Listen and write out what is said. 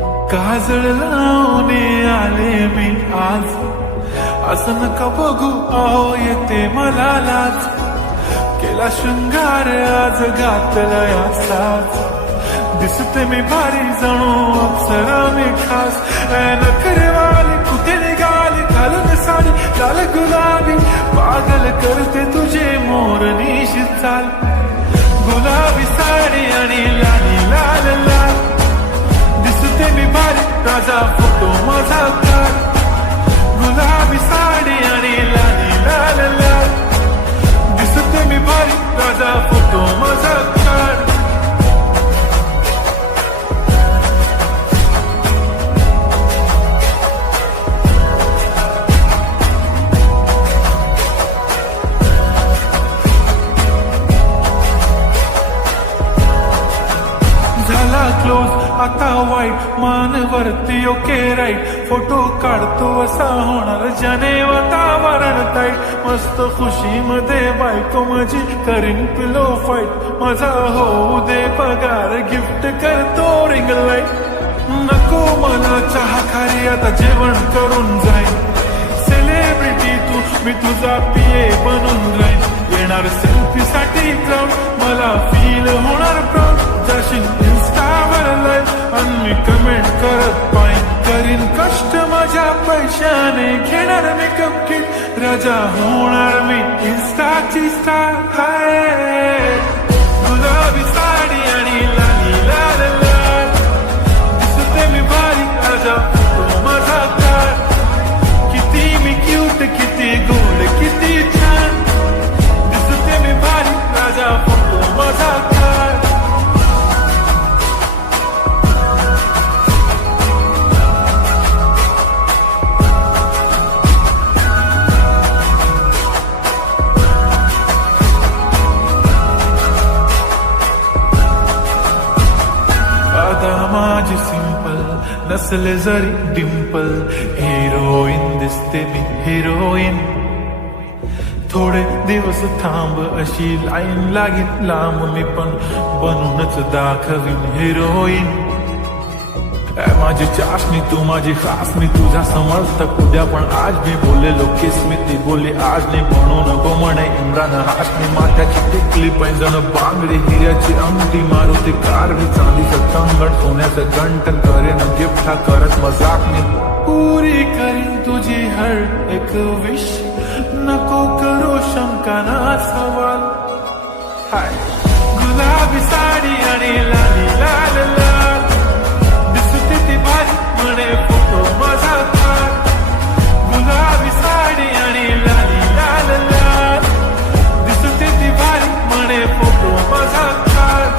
काजळ लावून आले मी आज, असं नका बघू अहो येते मला लाज. केला शृंगार आज घातला याचाच, दिसते मी भारी जणू अप्सरा मी खास. नखरेवाली कुठे निघाली घालून साडी लाल गुलाबी, पागल करते तुझे मोरनीशी चाल. गुलाबी साडी आणि लाली लाल लाल, दिसते मी भारी राजा फोटो माझा काढ. गुलाबी साडी आणि लाली लाल लाल, दिसते मी भारी राजा फोटो माझा काढ. झाला क्लोज आता वाईट, मान वरती ओके राईट. फोटो काढतो असा होणार ज्याने वातावरण ताईट. मस्त खुशी मध्ये बायको माझी करीन पिलो फाईट. माझा होऊ दे पगार गिफ्ट करतो रिंग लाईट. नको मला चहा खारी आता जेवण करून जाईन. सेलिब्रिटी तू मी तुझा पिये बनून राहीन. येणार सेल्फी साठी क्राऊड मला फील होणार प्राऊड. जाशील इन्स्टावर लाईव्ह आणि मी कमेंट करत पाहिन. करीन कष्ट माझ्या पैशाने घेणार मेकअप किट. राजा होणार मी इन्स्टाची स्टार. हाय गुलाबी साडी आणि लाली लाल लाल, दिसते मी भारी राजा फोटो माझा काढ. किती मी क्यूट किती गोड किती छान, दिसते मी भारी राजा फोटो माझा काढ. माझी सिंपल नसले जरी डिंपल, हिरोईन दिसते मी हिरोईन. थोडे दिवस थांब अशी लाईन लागेल लांब, मी पण बनूनच दाखवीन हिरोईन. माझी चाशनी तू माझी खास, मी तुझा समर्थक उद्या पण आज मी बोललेलो किस्मिती बोली आज नाही. म्हणून नको म्हणे इम्रान हाशमी. माथ्याची टिकली पैंजण बांगडी हिऱ्याची अंगठी, मारुती कार मी चांदीचं कंगण सोन्याचं गंटन. करेन गिफ्ट हा करत मजाक मी, पुरी करीन तुझी हर एक विश. नको करू शंका ना सवाल. हाय गुलाबी साडी आणि लाली लाल लाल, दिसते ती भारी म्हणे फोटो माझा काढ. गुलाबी साडी आणि लाली लाल लाल, दिसते ती भारी म्हणे फोटो माझा काढ.